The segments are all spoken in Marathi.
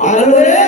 আলোরে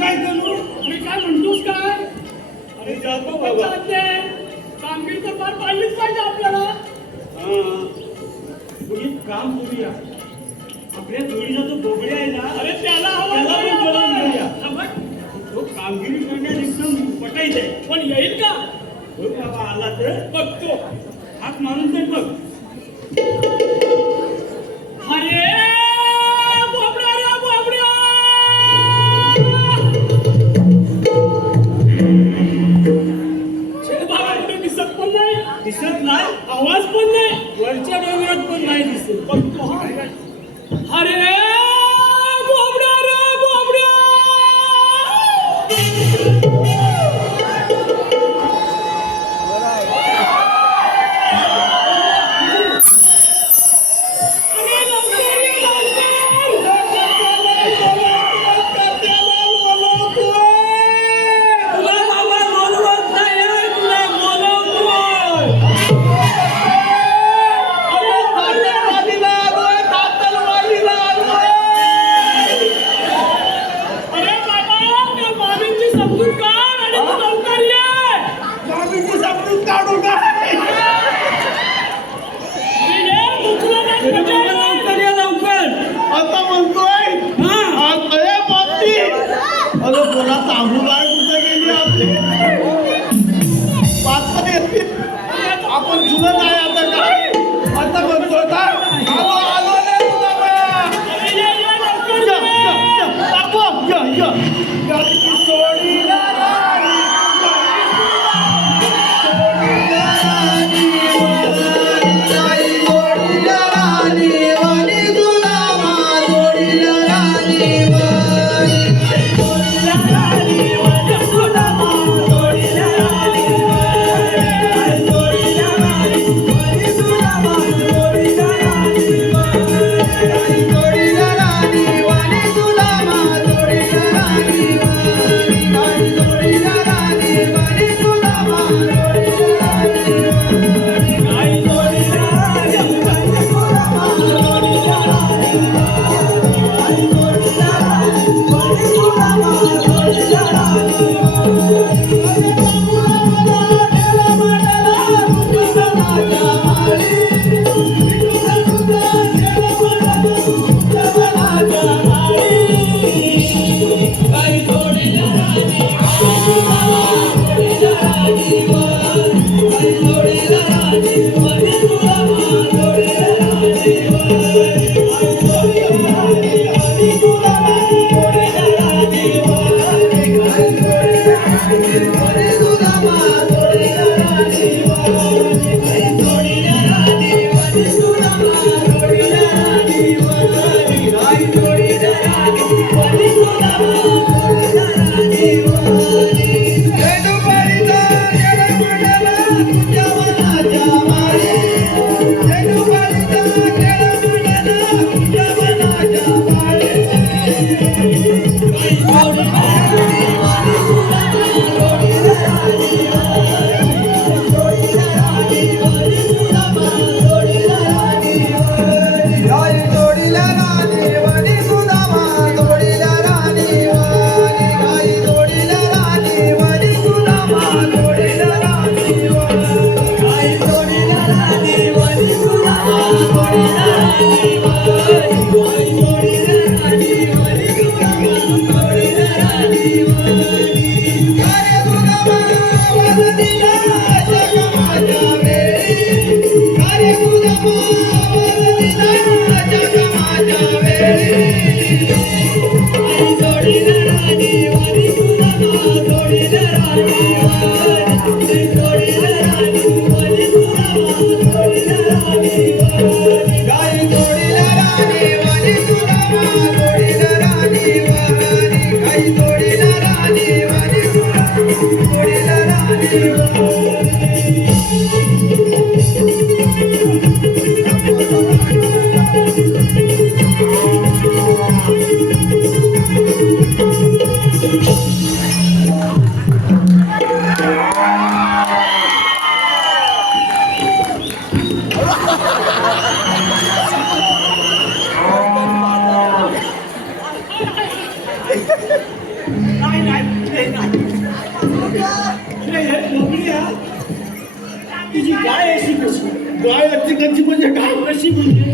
काय जणू मी काय म्हणतोस काय? अरे जातो बाबा. कामगिरी तर फार पाहिलीच पाहिजे आपल्याला. तुम्ही काम करूया. आपल्या जोडीला तो बोबडे आहे अरे त्याला हवा तो कामगिरी एकदम पटायचंय पण येईल का? आला तर. बघतो. हात मानून ते बघ. Hallelujah. Everything I you. तुझी गाय अशी कशी गाय अशी कच्ची म्हणजे काय कशी म्हणजे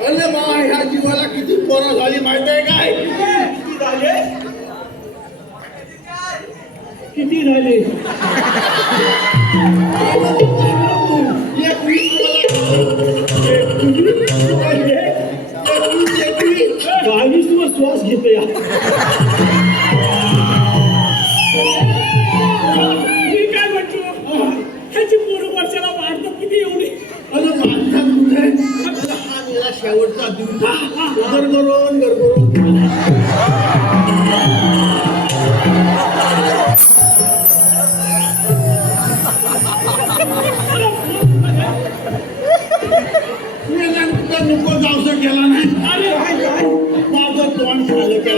अरे बाबा ह्या जीवाला किती पोरं झाली माहीत आहे काय? किती झाले? किती झाले? बावीस व श्वास घेतो या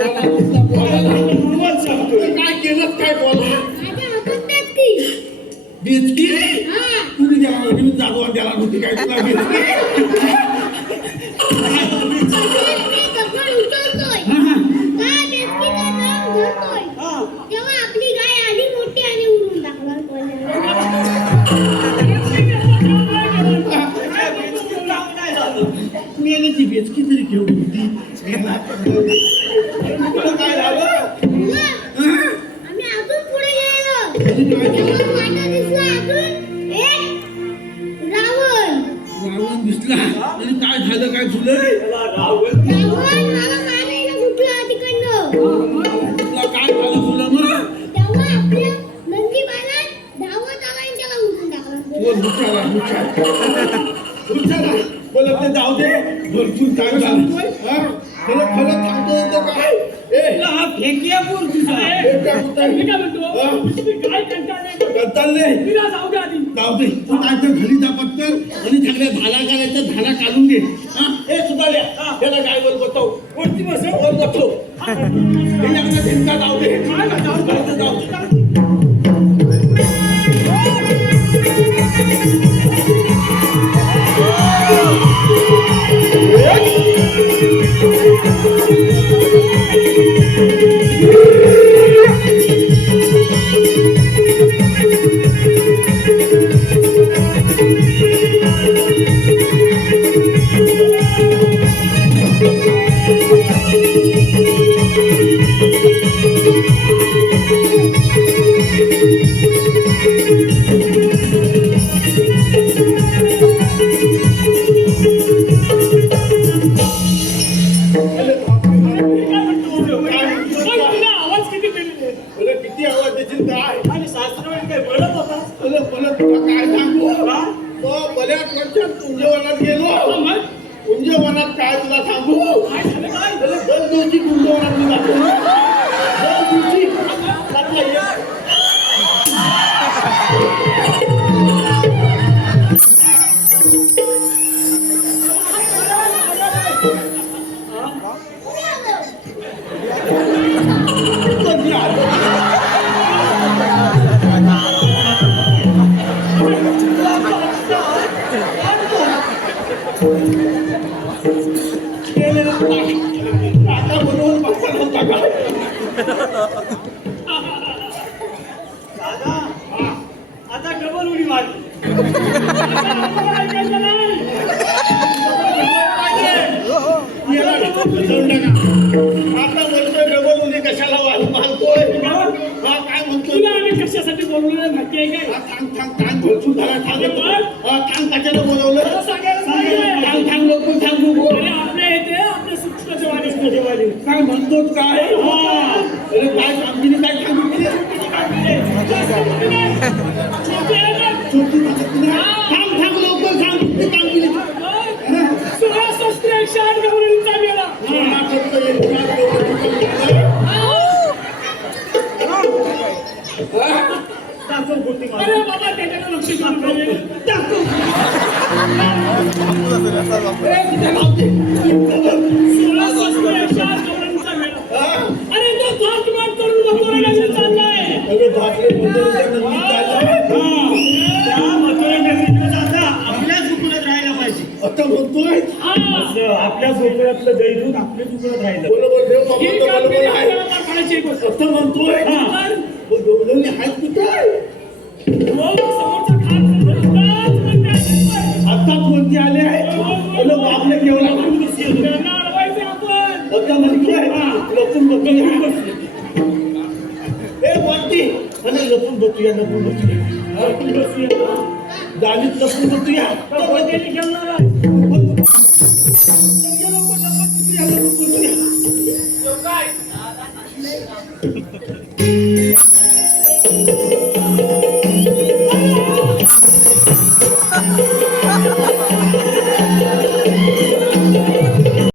म्हणून सांगतो काय केलं काय बोला माझ्या हातात बेचकी बेचकी हा. तुम्ही द्याला नवीन जागवा काय तुला बेचकी तरी घेऊ आणि काय झालं काय तिकडनं तुला काय झालं तुला मग तेव्हा आपल्या नंदीबाला धावत आला आणि त्याला उठून टाकला बोल बिचारा बिचारा बिचारा बोल ते जाऊ दे. भरपूर काय झालं? हा? खरं खरं सांगतो काय? हा तुझा हे काय म्हणतो? हा? काय कंटाळले? दे. तू काय तर घरी जा पटकन आणि सगळ्या धाला करायचं धाला काढून घे हा? ए सुधाल्या त्याला काय बोल बसव कोणती बस वर बसव हे. यांना धिंगा जाऊ दे. जाऊ. आता डबल उडी आता बोलतोय डबल उडी कशाला मागतोय काय म्हणतो आम्ही कशासाठी बोललो माहिती आहे काय थांब थांब थांब बोलतो काय हा. अरे काय कामगिरी काय कामगिरी आता म्हणतोय. हा. असं आपल्या झोपड्यातलं दैवत आपल्याच उकळत राहिलं. बरोबर देव ही तर बरोबर आहे. असं म्हणतोय. दोघांनी हात कुठे? करतोय? आता कोणते आले आहे. अरे बापरे केवढा माणूस येतो. त्यांना अडवायचं आपण. आता म्हणतोय. लपून बघतोय ए अरे लपून बघूया लपून बघूया लपून बसूया. जाणीत लपून निघणार बड्डेने